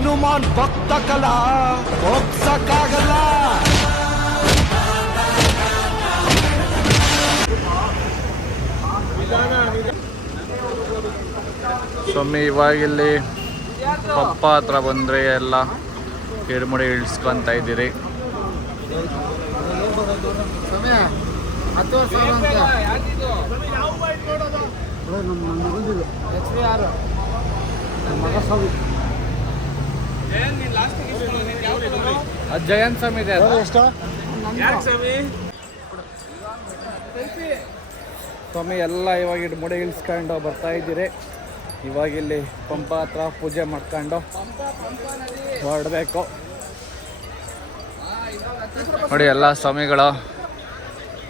ಹನುಮಾನ್ ಭಕ್ತ ಕಲಾ ಹೋಗ್ಸಕ್ಕಾಗಲ್ಲ. ಸ್ವಾಮಿ ಇವಾಗಿಲ್ಲಿ ಪಪ್ಪ ಹತ್ರ ಬಂದರೆ ಎಲ್ಲ ಹಿಡ್ಮುಡಿ ಇಳಿಸ್ಕೊಂತ ಇದ್ದೀರಿ. ಜಯಂತ್ ಸ್ವಾಮಿ ಇದೆ ಸ್ವಾಮಿ ಎಲ್ಲ ಇವಾಗ ಹಿಡ್ಮುಡಿ ಇಳಿಸ್ಕೊಂಡು ಬರ್ತಾ ಇದ್ದೀರಿ. ಇವಾಗಿಲ್ಲಿ ಪಂಪ ಹತ್ರ ಪೂಜೆ ಮಾಡ್ಕೊಂಡು ಹೊರಡಬೇಕು ನೋಡಿ. ಎಲ್ಲ ಸ್ವಾಮಿಗಳು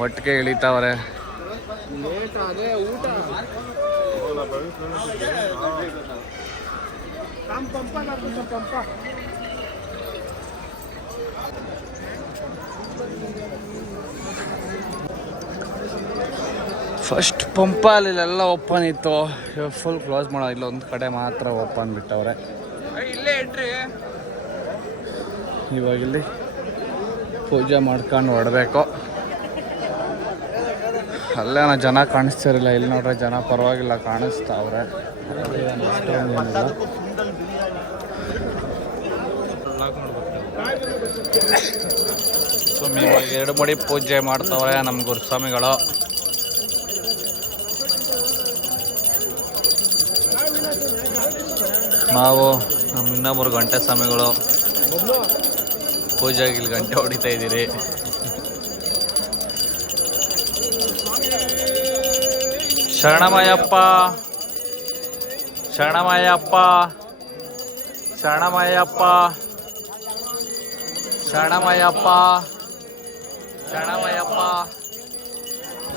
ಒಟ್ಟಿಗೆ ಇಳಿತಾವ್ರೆ. ಫಸ್ಟ್ ಪಂಪ ಅಲ್ಲೆಲ್ಲ ಓಪನ್ ಇತ್ತು, ಫುಲ್ ಕ್ಲೋಸ್ ಮಾಡೋ. ಇಲ್ಲೊಂದು ಕಡೆ ಮಾತ್ರ ಓಪನ್ ಬಿಟ್ಟವ್ರೆ. ಇವಾಗಿಲ್ಲಿ ಪೂಜೆ ಮಾಡ್ಕೊಂಡು ಹೊರಡಬೇಕು. ಅಲ್ಲೇನೋ ಜನ ಕಾಣಿಸ್ತಿರಲಿಲ್ಲ, ಇಲ್ಲಿ ನೋಡ್ರೆ ಜನ ಪರವಾಗಿಲ್ಲ ಕಾಣಿಸ್ತಾವ್ರೆ. ಸ್ವಾಮಿ ಇವಾಗ 2 ಮುಡಿ ಪೂಜೆ ಮಾಡ್ತಾವ್ರೆ ನಮ್ಮ ಗುರುಸ್ವಾಮಿಗಳು. ನಾವು ನಮ್ಮ ಇನ್ನೊಬ್ಬರು ಗಂಟೆ ಸ್ವಾಮಿಗಳು ಪೂಜೆಗೆ ಇಲ್ಲಿ ಗಂಟೆ ಹೊಡಿತಾ ಇದ್ದೀರಿ. ಶರಣಮಯ್ಯಪ್ಪ ಶರಣಮಯ್ಯಪ್ಪ ಶರಣಮಯ್ಯಪ್ಪ ಶರಣಮಯ್ಯಪ್ಪ ಶರಣಮಯ್ಯಪ್ಪ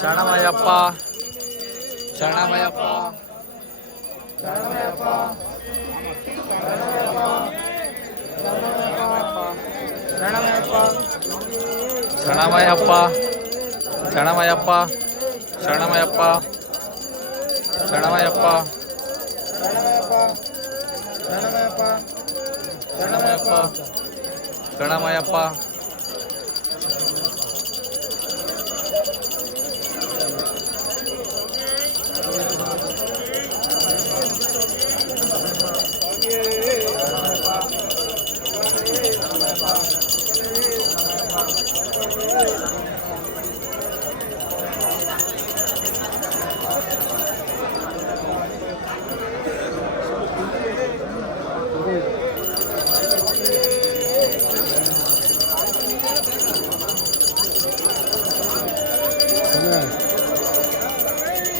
ಶರಣಮಯ್ಯಪ್ಪ ಶರಣಮಯ್ಯಪ್ಪ ಶರಣಮಯ್ಯಪ್ಪ ಶರಣಮಯ್ಯಪ್ಪ ಶರಣಮಯ್ಯಪ್ಪ ಶರಣಮಯ್ಯಪ್ಪ ಶರಣಮಯ್ಯಪ್ಪ ಶರಣಮಯ್ಯಪ್ಪ ಶರಣಮಯ್ಯಪ್ಪ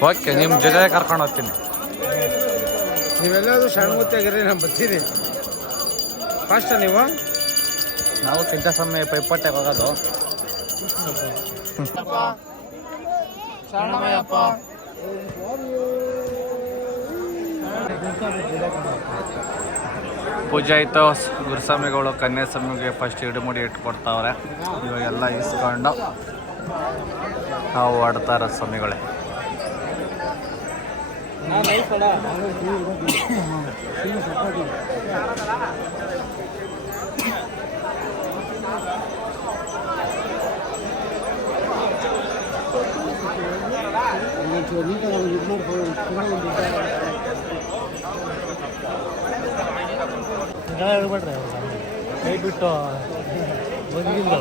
ಓಕೆ, ನಿಮ್ಮ ಜೊತೆ ಕರ್ಕೊಂಡು ಹೋಗ್ತೀನಿ. ನೀವೆಲ್ಲರೂ ಶರಣಮೂರ್ತಿಯಾಗಿರಿ, ನಾನು ಬರ್ತೀನಿ. ಫಾಸ್ಟ ನೀವು? ನಾವು ಕೆಂಚ ಸಮಯ ಪೈಪಟ್ಟೆಗೆ ಹೋಗೋದು. ಶರಣಮಯ್ಯಪ್ಪ ಪೂಜೆ ಆಯಿತು. ಗುರುಸ್ವಾಮಿಗಳು ಕನ್ಯಾಸ್ವಾಮಿಗೆ ಫಸ್ಟ್ ಹಿಡುಮುಡಿ ಇಟ್ಕೊಡ್ತಾವ್ರೆ. ಇವಾಗೆಲ್ಲ ಇಸ್ಕೊಂಡು ನಾವು ಹೊಡ್ತಾರ ಸ್ವಾಮಿಗಳೇ. ಹೇಳ್ಬೇಡ್ರಿ ಕೈ ಬಿಟ್ಟು ಬಂದಿಲ್ಲ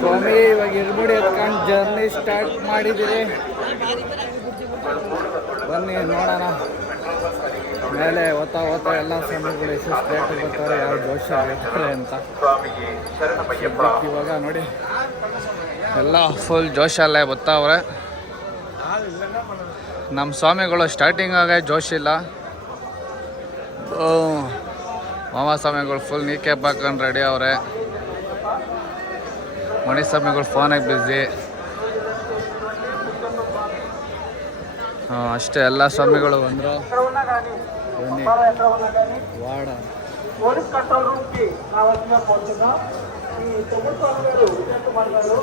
ಸ್ವಾಮಿ ಇವಾಗ ಹಿಡ್ಮುಡಿ ಎತ್ಕೊಂಡು ಜರ್ನಿ ಸ್ಟಾರ್ಟ್ ಮಾಡಿದ್ದೀರಿ. ಬನ್ನಿ ನೋಡೋಣ ಮೇಲೆ ಓದ್ತಾ ಎಲ್ಲ ಸ್ವಾಮಿಗಳು ಎಷ್ಟು ಸ್ಟ್ರೇಟ್ ಬರ್ತಾರೆ, ಯಾವ ಜೋಶ ಆಗ್ತಾರೆ ಅಂತ. ಇವಾಗ ನೋಡಿ ಎಲ್ಲ ಫುಲ್ ಜೋಶಲ್ಲೇ ಬರ್ತಾವ್ರೆ. ನಮ್ಮ ಸ್ವಾಮಿಗಳು ಸ್ಟಾರ್ಟಿಂಗಾಗೆ ಜೋಶ್ ಇಲ್ಲ. ಮಾಮ ಸ್ವಾಮಿಗಳು ಫುಲ್ ನೀ ಕ್ಯಾಪ್ ಹಾಕೊಂಡು ರೆಡಿ ಅವ್ರೆ. ಮಣಿ ಸ್ವಾಮಿಗಳು ಫೋನಾಗ ಬ್ಯುಸಿ. ಅಷ್ಟೇ, ಎಲ್ಲ ಸ್ವಾಮಿಗಳು ಬಂದರು. ವಾಡ పోలీస్ కంట్రోల్ రూమ్ కి కావాల్సిన కోరుతున్నాం. ఈ ప్రభుత్వం గారు విజ్ఞప్తి ಮಾಡ್ತಾರೆ.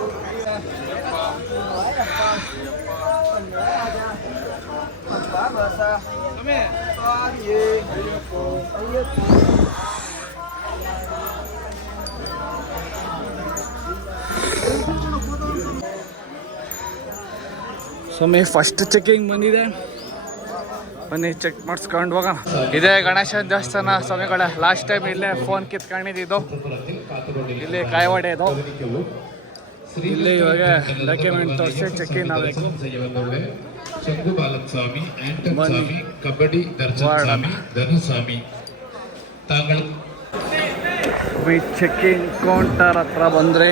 ಸ್ವಾಮಿ ಫಸ್ಟ್ ಚೆಕಿಂಗ್ ಬಂದಿದೆ, ಬನ್ನಿ ಚೆಕ್ ಮಾಡಿಸ್ಕೊಂಡು ಹೋಗೋಣ. ಇದೇ ಗಣೇಶನ ದೇವಸ್ಥಾನ ಸ್ವಾಮಿಗಳ. ಲಾಸ್ಟ್ ಟೈಮ್ ಇಲ್ಲೇ ಫೋನ್ ಕಿತ್ಕೊಂಡಿದ್ದು, ಇಲ್ಲಿ ಕಾಯಿವಾಡೆದು. ಇಲ್ಲಿ ಇವಾಗ ಡಾಕ್ಯುಮೆಂಟ್ ತೋರಿಸಿ ಚೆಕಿಂಗ್ ಆಗಬೇಕು. ಚಂಗುಬಾಲಸ್ವಾಮಿ, ಆಂಟನ್ ಸ್ವಾಮಿ, ಕಬಡ್ಡಿ ದರ್ಶನ್ ಸ್ವಾಮಿ, ಧನುಸ್ವಾಮಿ ತಾಂಗಳು ಚೆಕಿಂಗ್ ಕೌಂಟರ್ ಹತ್ರ ಬಂದರೆ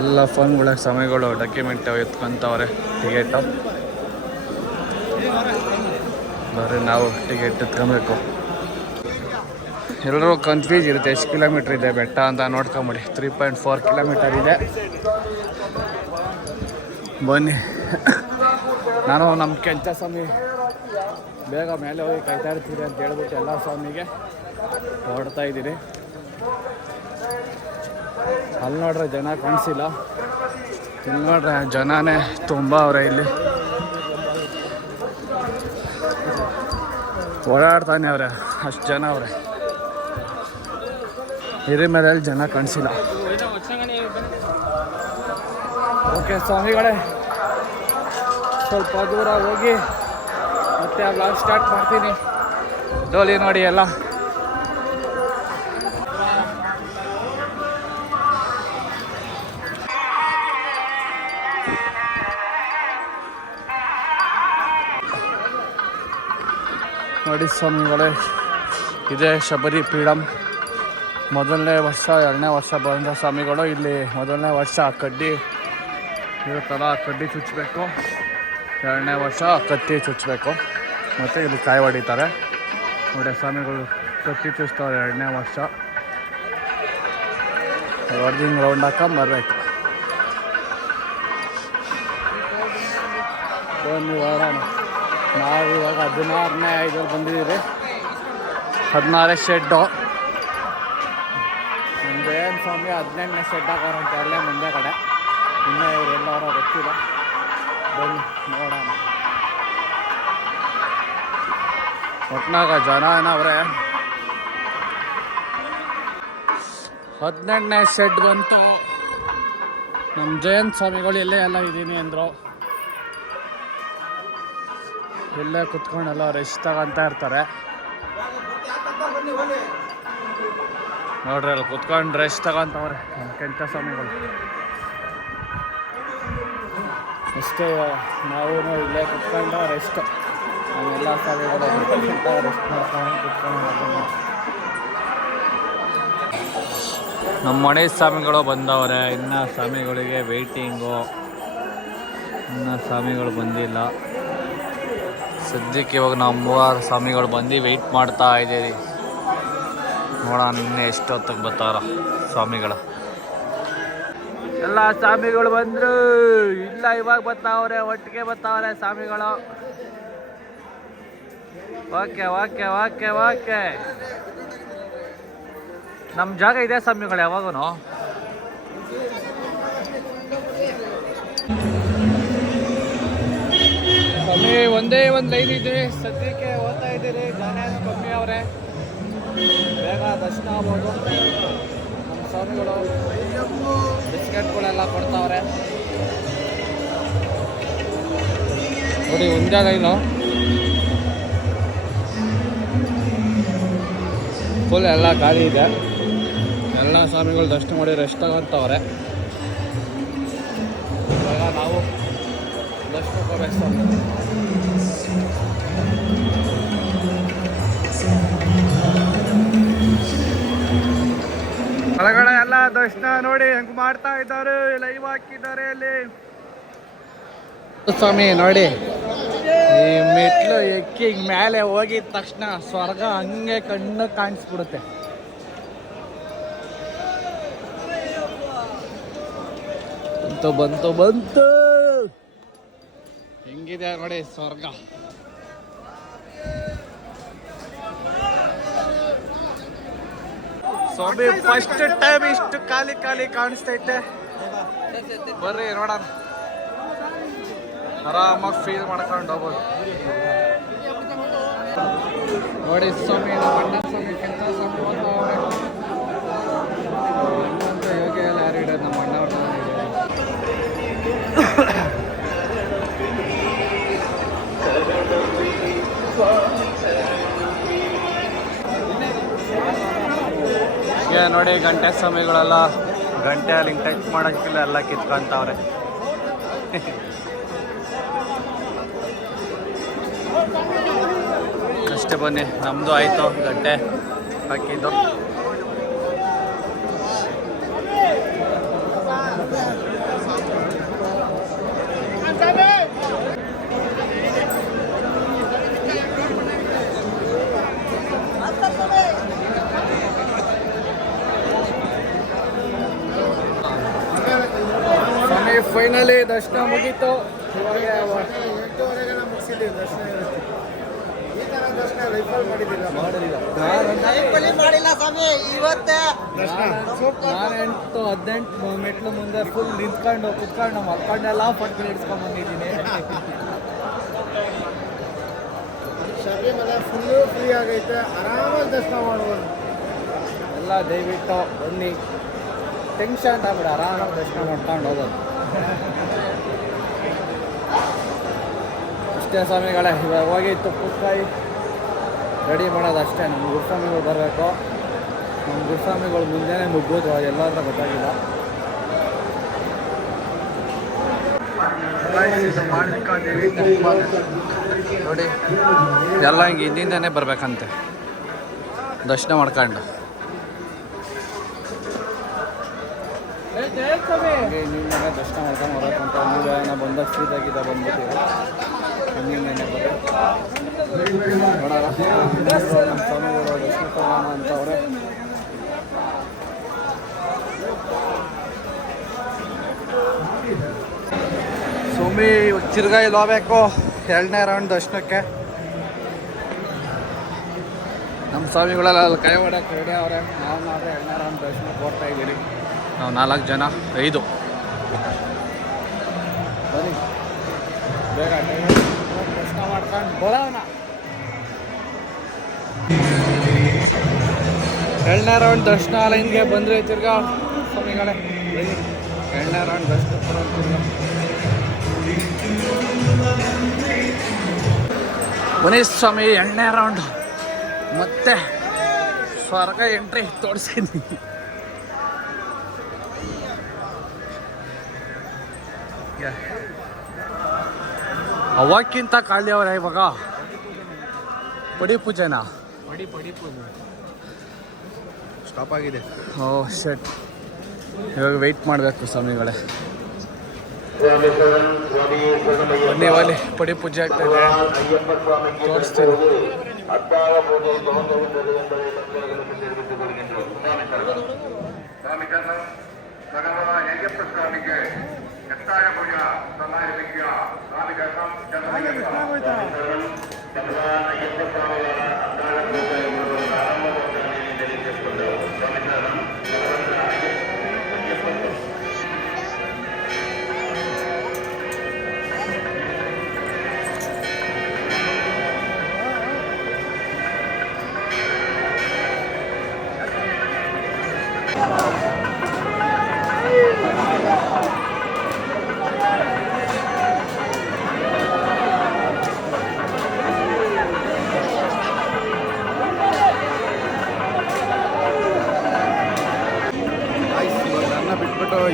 ಎಲ್ಲ ಫೋನ್ಗಳ ಸಮಯಗಳು ಡಾಕ್ಯುಮೆಂಟ್ ಎತ್ಕೊಂತವ್ರೆ. ಟಿಕೆಟು ಬರ್ರಿ ನಾವು ಟಿಕೆಟ್ ಎತ್ಕೊಬೇಕು. ಎಲ್ಲರೂ ಕನ್ಫ್ಯೂಸ್ ಇರುತ್ತೆ ಎಷ್ಟು ಕಿಲೋಮೀಟ್ರ್ ಇದೆ ಬೆಟ್ಟ ಅಂತ ನೋಡ್ಕೊಂಬಿಡಿ. 3.4 ಕಿಲೋಮೀಟರ್ ಇದೆ. ಬನ್ನಿ, ನಾನು ನಮ್ಮ ಕೆಂಚ ಸ್ವಾಮಿ ಬೇಗ ಮೇಲೆ ಹೋಗಿ ಕಾಯ್ತಾ ಇರ್ತೀರಿ ಅಂತ ಹೇಳ್ಬಿಟ್ಟು ಎಲ್ಲ ಸ್ವಾಮಿಗೆ ಹೊರಡ್ತಾ ಇದ್ದೀರಿ. ಅಲ್ಲಿ ನೋಡ್ರೆ ಜನ ಕಾಣಿಸಿಲ್ಲ, ಇಲ್ಲಿ ನೋಡ್ರೆ ಜನನೇ ತುಂಬ ಅವರೇ. ಇಲ್ಲಿ ಓಡಾಡ್ತಾನೆ ಅವ್ರೆ, ಅಷ್ಟು ಜನ ಅವರೇ. ಹಿರಿಮೇರಲ್ಲಿ ಜನ ಕಾಣಿಸಿಲ್ಲ. ಓಕೆ ಸ್ವಾಮಿಗಳೇ, ಸ್ವಲ್ಪ ದೂರ ಹೋಗಿ ಮತ್ತೆ ಆ ಬ್ಲಾಗ್ ಸ್ಟಾರ್ಟ್ ಮಾಡ್ತೀನಿ. ಡೋಲಿ ನೋಡಿ ಎಲ್ಲ. ನೋಡಿ ಸ್ವಾಮಿಗಳೇ, ಇದೇ ಶಬರಿ ಪೀಡಂ. ಮೊದಲನೇ ವರ್ಷ 2ನೇ ವರ್ಷ ಬಂದ ಸ್ವಾಮಿಗಳು. ಇಲ್ಲಿ ಮೊದಲನೇ ವರ್ಷ ಕಡ್ಡಿ ಇರುತ್ತಲ್ಲ, ಕಡ್ಡಿ ಚುಚ್ಚಬೇಕು. 2ನೇ ವರ್ಷ ಕತ್ತಿ ಚುಚ್ಚಬೇಕು. ಮತ್ತು ಇಲ್ಲಿ ಕಾಯಿ ಹೊಡಿತಾರೆ ನೋಡಿ. ಸ್ವಾಮಿಗಳು ಕತ್ತಿ ಚುಚ್ತಾರೆ 2ನೇ ವರ್ಷ. ಹೊಡೆದಿಂಗ್ ರೌಂಡ್ ಹಾಕೊಂಬರ್ಬೇಕು. ಬನ್ನಿ ಹೊರಡೋಣ. ನಾವು ಇವಾಗ 16ನೇ ಐದಲ್ಲಿ ಬಂದಿದ್ದೀವಿ. 16ನೇ ಶೆಡ್ಡು. ಮುಂದೇನು ಸ್ವಾಮಿ 18ನೇ ಶೆಡ್ ಹಾಕೋರಂತೆ ಅಲ್ಲೇ ಮುಂದೆ ಕಡೆ. ಇನ್ನೂ ಇವರೆಲ್ಲವರ ಗೊತ್ತಿಲ್ಲ. ಬನ್ನಿ ನೋಡೋಣ. ಒಟ್ನಾಗ ಜನ ಏನವ್ರೆ. 18ನೇ ಶೆಡ್ ಬಂತು. ನಮ್ಮ ಜಯಂತ್ ಸ್ವಾಮಿಗಳು ಇಲ್ಲೇ ಎಲ್ಲ ಇದ್ದೀನಿ ಅಂದರು. ಇಲ್ಲೇ ಕುತ್ಕೊಂಡೆಲ್ಲ ರೆಸ್ಟ್ ತಗೊಂತ ಇರ್ತಾರೆ ನೋಡ್ರಿ. ಅಲ್ಲಿ ಕುತ್ಕೊಂಡು ರೆಸ್ಟ್ ತಗೊಂತವ್ರೆ ನಮ್ಮ ಕೆಂಚ ಸ್ವಾಮಿಗಳು. ಅಷ್ಟೇ, ನಾವು ಇಲ್ಲೇ ಕುತ್ಕೊಂಡು ರೆಸ್ಟ್. ನಾವೆಲ್ಲ ಸ್ವಾಮಿಗಳು ರೆಸ್ಟ್ ಮಾಡ್ಕೊಂಡು ಕುತ್ಕೊಂಡು. ನಮ್ಮ ಮನೆ ಸ್ವಾಮಿಗಳು ಬಂದವ್ರೆ. ಇನ್ನು ಸ್ವಾಮಿಗಳಿಗೆ ವೆಯ್ಟಿಂಗು. ಇನ್ನು ಸ್ವಾಮಿಗಳು ಬಂದಿಲ್ಲ ಸದ್ಯಕ್ಕೆ. ಇವಾಗ ನಾವು 3 ಸ್ವಾಮಿಗಳು ಬಂದು ವೆಯ್ಟ್ ಮಾಡ್ತಾ ಇದ್ದೀರಿ. ನೋಡೋಣ ಇನ್ನೂ ಎಷ್ಟೊತ್ತಿಗೆ ಬರ್ತಾರ ಸ್ವಾಮಿಗಳು. ಎಲ್ಲ ಸ್ವಾಮಿಗಳು ಬಂದರು ಇಲ್ಲ, ಇವಾಗ ಬರ್ತಾವ್ರೆ, ಒಟ್ಟಿಗೆ ಬರ್ತಾವ್ರೆ ಸ್ವಾಮಿಗಳು. Okay okay okay okay. ನಮ್ಮ ಜಾಗ ಇದೆ ಸ್ವಾಮಿಗಳು ಯಾವಾಗೂ. ಸ್ವಾಮಿ ಒಂದೇ ಒಂದು ಲೈನ್ ಇದೆ. ಸದ್ಯಕ್ಕೆ ಓದ್ತಾ ಇದ್ದೀರಿ. ಜನ ಕಮ್ಮಿ ಅವರೇ. ಬೇಗ ದರ್ಶನ ಆಗ್ಬೋದು. ನಮ್ಮ ಸ್ವಾಮಿಗಳು ಬಿಸ್ಕೆಟ್ಗಳೆಲ್ಲ ಕೊಡ್ತಾವ್ರೆ ನೋಡಿ. ಒಂದೇ ಲೈನು ಫುಲ್ ಎಲ್ಲ ಖಾಲಿ ಇದೆ. ಎಲ್ಲ ಸ್ವಾಮಿಗಳು ದರ್ಶನ ಮಾಡಿ ರೆಸ್ಟ್ ತಗೊಂತವ್ರೆ. ಇವಾಗ ನಾವು ದರ್ಶನಕ್ಕೆ ಹೋಗ್ಬೇಕು ಸ್ವಾಮಿ. ಒಳಗಡೆ ಎಲ್ಲ ದರ್ಶನ ನೋಡಿ ಹೆಂಗ್ ಮಾಡ್ತಾ ಇದ್ದಾರೆ. ಲೈವ್ ಹಾಕಿದ್ದಾರೆ ಅಲ್ಲಿ ಸ್ವಾಮಿ ನೋಡಿ. ಈ ಮೆಟ್ಲು ಎಕ್ಕಿ ಮೇಲೆ ಹೋಗಿದ ತಕ್ಷಣ ಸ್ವರ್ಗ ಹಂಗೆ ಕಣ್ಣು ಕಾಣಿಸ್ಬಿಡುತ್ತೆ. ಬಂತು ಬಂತು ಬಂತು. ಹೆಂಗಿದೆ ನೋಡಿ ಸ್ವರ್ಗ. ಸ್ವಾಮಿ ಫಸ್ಟ್ ಟೈಮ್ ಇಷ್ಟು ಖಾಲಿ ಖಾಲಿ ಕಾಣಿಸ್ತೈತೆ. ಬರ್ರಿ ನೋಡೋಣ, ಆರಾಮಾಗಿ ಫೀಲ್ ಮಾಡ್ಕೊಂಡು ಹೋಗ್ಬೋದು. ನೋಡಿ ಸ್ವಾಮಿ, ನಮ್ಮ ಅಣ್ಣ ಸ್ವಾಮಿ ಕೆಂಚ ಸ್ವಾಮಿ ಬಂದವ್ರೆ. ಇನ್ನೊಂದು ಯೋಗಿ ಎಲ್ಲ ಯಾರು ಇಡೋದು, ನಮ್ಮ ಅಣ್ಣವ್ರನ್ನ ನೋಡಿ ಗಂಟೆ ಸ್ವಾಮಿಗಳೆಲ್ಲ ಗಂಟೆಯಲ್ಲಿ ಹಿಂಗೆ ಟಚ್ ಮಾಡೋಕ್ಕಿಲ್ಲ, ಎಲ್ಲ ಕಿತ್ಕೊಂತವ್ರೆ. ಅಷ್ಟೇ ಬನ್ನಿ, ನಮ್ಮದು ಆಯಿತು ಗಂಟೆ ಹಾಕಿದ್ದು. ಫೈನಲಿ ದರ್ಶನ ಮುಗೀತು. ಇವಾಗ 8:30ಗೆ ನಾವು ಮುಗಿಸಿದ್ದೀವಿ ದರ್ಶನ. ಇರುತ್ತೆ ಈ ಥರ ದರ್ಶನ ಲೈಫಲ್ಲಿ ಮಾಡಿಲ್ಲ. ನಾನು 18 ಮೆಟ್ಲು ಮುಂದೆ ಫುಲ್ ನಿಂತ್ಕೊಂಡು ಕುತ್ಕೊಂಡು ಮಲ್ಕೊಂಡೆಲ್ಲ ಪಟ್ಕೊಂಡು ಹಿಡ್ಸ್ಕೊಂಡು ಬಂದಿದ್ದೀನಿ. ಶಬರಿಮಲೆ ಫುಲ್ಲು ಫ್ರೀ ಆಗೈತೆ, ಆರಾಮಾಗಿ ದರ್ಶನ ಮಾಡ್ಬೋದು. ಎಲ್ಲ ದಯವಿಟ್ಟು ಬನ್ನಿ, ಟೆನ್ಷನ್ ಆಗ್ಬಿಡ, ಆರಾಮಾಗಿ ದರ್ಶನ ಮಾಡ್ಕೊಂಡು ಹೋಗೋದು. ಅಷ್ಟೇ ಸ್ವಾಮಿಗಳೇ, ಇವಾಗ ಹೋಗಿ ತುಪ್ಪಕಾಯಿ ರೆಡಿ ಮಾಡೋದು ಅಷ್ಟೇ. ನಮ್ಮ ಗುರುಸ್ವಾಮಿಗಳು ಬರಬೇಕು. ನಮ್ಮ ಗುರುಸ್ವಾಮಿಗಳು ಮುಂದೆನೇ ಮುಗ್ಬೋದು, ಎಲ್ಲ ಅಂತ ಗೊತ್ತಾಗಿಲ್ಲ. ನೋಡಿ ಎಲ್ಲ ಹಿಂಗೆ ಹಿಂದಿಂದನೇ ಬರ್ಬೇಕಂತೆ ದರ್ಶನ ಮಾಡ್ಕೊಂಡು. ಹಿಂದಿಂದನೇ ದರ್ಶನ ಮಾಡ್ಕೊಂಡು ಬರೋಕ್ಕಂತ ನೀವೇನ ಬಂದಾಗ ಫ್ರೀದಾಗಿದ್ದ ಬಂದ್ಬಿಟ್ಟಿದೆ. ಹಿಂದಿಂದನೇ ಬರೋಣ, ನಮ್ಮ ಸ್ವಾಮಿಗಳು ದರ್ಶನ ತಗೋಣ ಅಂತವ್ರೆ. ಸ್ವಾಮಿ ತಿರ್ಗಾ ಇಲ್ಲಿ ಹೋಗ್ಬೇಕು 2ನೇ ರೌಂಡ್ ದರ್ಶನಕ್ಕೆ. ನಮ್ಮ ಸ್ವಾಮಿಗಳೆಲ್ಲ ಅಲ್ಲಿ ಕೈ ಹೊಡಕ್ಕೆ ರೆಡಿ ಅವ್ರೆ. ನಾವು 2ನೇ ರೌಂಡ್ ದರ್ಶನಕ್ಕೆ ಹೋಗ್ತಾ ಇದ್ದೀರಿ. ನಾವು 4 ಜನ 5 ಬನ್ನಿ, ಬೇಗ ದರ್ಶನ ಮಾಡ್ಕೊಂಡು ಬರೋಣ. 2ನೇ ರೌಂಡ್ ದರ್ಶನ ಲೈನ್ಗೆ ಬಂದರೆ ತಿರ್ಗಾ ಸ್ವಾಮಿಗಳೇ ಬನ್ನಿ, 2ನೇ ರೌಂಡ್ ದರ್ಶನ ಬರೋಂತಿಲ್ಲ. ಬನ್ನಿ ಸ್ವಾಮಿ, 2ನೇ ರೌಂಡ್ ಮತ್ತೆ ಸ್ವರ್ಗ ಎಂಟ್ರಿ ತೋರಿಸ್ತೀನಿ. ಅವಕ್ಕಿಂತ ಕಾಳಿ ಅವರ ಇವಾಗ ಪಡಿ ಪೂಜೆನಾ? ಪಡಿ ಪೂಜೆ ಸ್ಟಾಪ್ ಆಗಿದೆ. ಓ ಶೆಟ್, ಇವಾಗ ವೆಯ್ಟ್ ಮಾಡಬೇಕು ಸ್ವಾಮಿಗಳೇ. ಬನ್ನಿ ಬನ್ನಿ, ಪಡಿ ಪೂಜೆ ಆಗ್ತಾಯಿದೆ, ತೋರಿಸ್ತೀನಿ.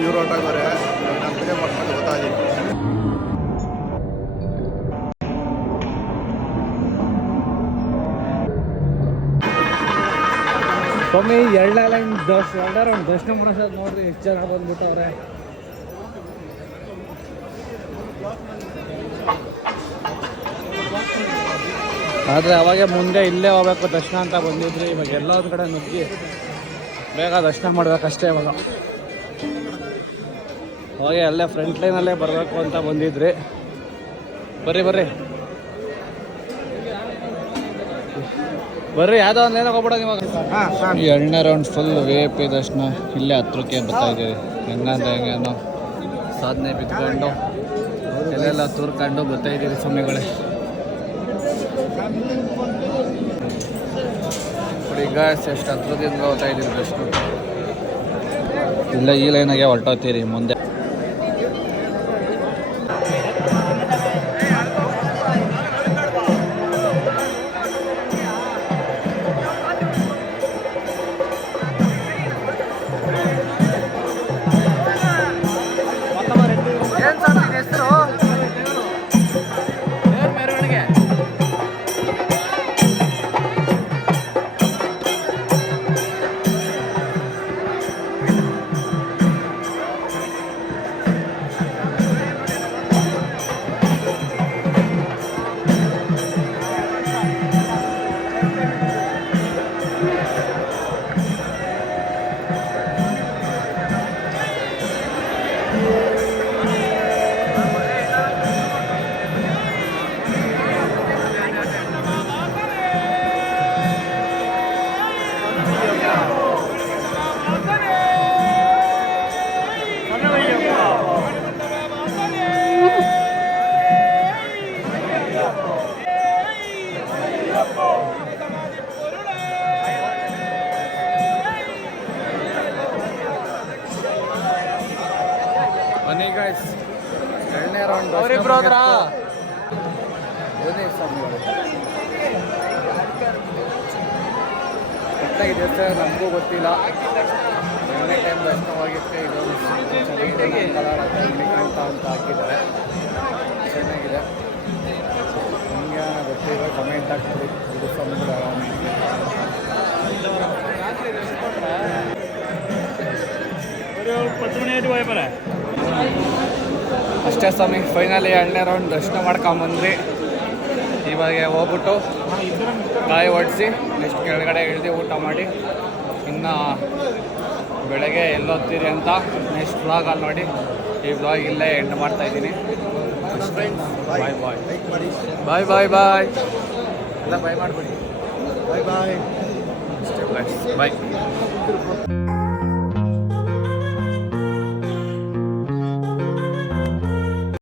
ಇವ್ರು ಹೊರಟಾಗೋರೆ, ನಮಗೆ ಮಾಡ್ಕೊಂಡು ಗೊತ್ತಾಗಿದೆ. ಸ್ವಾಮಿ 2ನೇ ರೌಂಡ್ ದರ್ಶನ ಪ್ರಸಾದ್ ನೋಡ್ರಿ ಎಷ್ಟು ಜನ ಬಂದ್ಬಿಟ್ಟವ್ರೆ. ಆದರೆ ಅವಾಗೆ ಮುಂದೆ ಇಲ್ಲೇ ಹೋಗ್ಬೇಕು ದರ್ಶನ ಅಂತ ಬಂದಿದ್ರಿ. ಇವಾಗ ಎಲ್ಲ ಒಂದು ಕಡೆ ನುಗ್ಗಿ ಬೇಗ ದರ್ಶನ ಮಾಡ್ಬೇಕಷ್ಟೇ. ಇವಾಗ ಅವಾಗೆ ಅಲ್ಲೇ ಫ್ರಂಟ್ ಲೈನಲ್ಲೇ ಬರಬೇಕು ಅಂತ ಬಂದಿದ್ರಿ. ಬರ್ರಿ ಬರ್ರಿ ಬರ್ರಿ, ಯಾವುದೋ ಒಂದು ಲೈನಾಗ ಹೋಗ್ಬಿಡೋದು ಇವಾಗ. 2ನೇ ರೌಂಡ್ ಫುಲ್ VIP ದರ್ಶನ ಇಲ್ಲೇ ಹತ್ರಕ್ಕೆ ಬರ್ತಾ ಇದ್ದೀವಿ. ಹೆಂಗಂತ ಹೆಂಗೇನೋ ಸಾಧನೆ ಬಿತ್ಕೊಂಡು ಎಲ್ಲೆಲ್ಲ ತೂರ್ಕೊಂಡು ಬರ್ತಾ ಇದ್ದೀವಿ ಸ್ವಾಮಿಗಳೇ. ಈಗ ಎಷ್ಟು ಹತ್ರದಿಂದ ಹೋಗ್ತಾ ಇದ್ದೀವಿ ದರ್ಶನ. ಇಲ್ಲ ಈ ಲೈನಾಗೆ ಹೊರಟೋಗ್ತೀರಿ ಮುಂದೆ. ಬನ್ನಿ ಗಾಯ್ಸ್, ಎರಡನೇ ರೌಂಡ್ ಬನ್ನಿ ಸ್ವಾಮಿಗಳು. ಇದೆ ಸರ್, ನಮಗೂ ಗೊತ್ತಿಲ್ಲ. ಎರಡನೇ ಟೈಮ್ ದರ್ಶನವಾಗಿತ್ತು. ಇದು ಕಲರ್ ಅಂತ ಹಾಕಿದ್ದಾರೆ, ಚೆನ್ನಾಗಿದೆ. ನಿಮಗೆ ಗೊತ್ತಿಲ್ಲ ಕಮೆಂಟ್ ಹಾಕ್ತೀವಿ. ಇದು ಸ್ವಾಮಿಗಳು ಅಷ್ಟೇ ಸ್ವಾಮಿ. ಫೈನಲಿ ಎರಡನೇ ರೌಂಡ್ ದರ್ಶನ ಮಾಡ್ಕೊಂಬಂದ್ರಿ. ಇವಾಗ ಹೋಗ್ಬಿಟ್ಟು ಕಾಯಿ ಹೊಡಿಸಿ ನೆಕ್ಸ್ಟ್ ಕೆಳಗಡೆ ಇಳಿದು ಊಟ ಮಾಡಿ ಇನ್ನು ಬೆಳಗ್ಗೆ ಎಲ್ಲೋಗ್ತೀರಿ ಅಂತ ನೆಕ್ಸ್ಟ್ ವ್ಲಾಗಲ್ಲಿ ನೋಡಿ. ಈ ವ್ಲಾಗ್ ಇಲ್ಲೇ ಎಂಡ್ ಮಾಡ್ತಾಯಿದ್ದೀನಿ. ಬಾಯ್ ಬಾಯ್ ಬಾಯ್ ಬಾಯ್ ಬಾಯ್ ಎಲ್ಲ ಬಾಯ್ ಮಾಡಿಬಿಡಿ. ಬಾಯ್ ಬಾಯ್ ಬಾಯ್.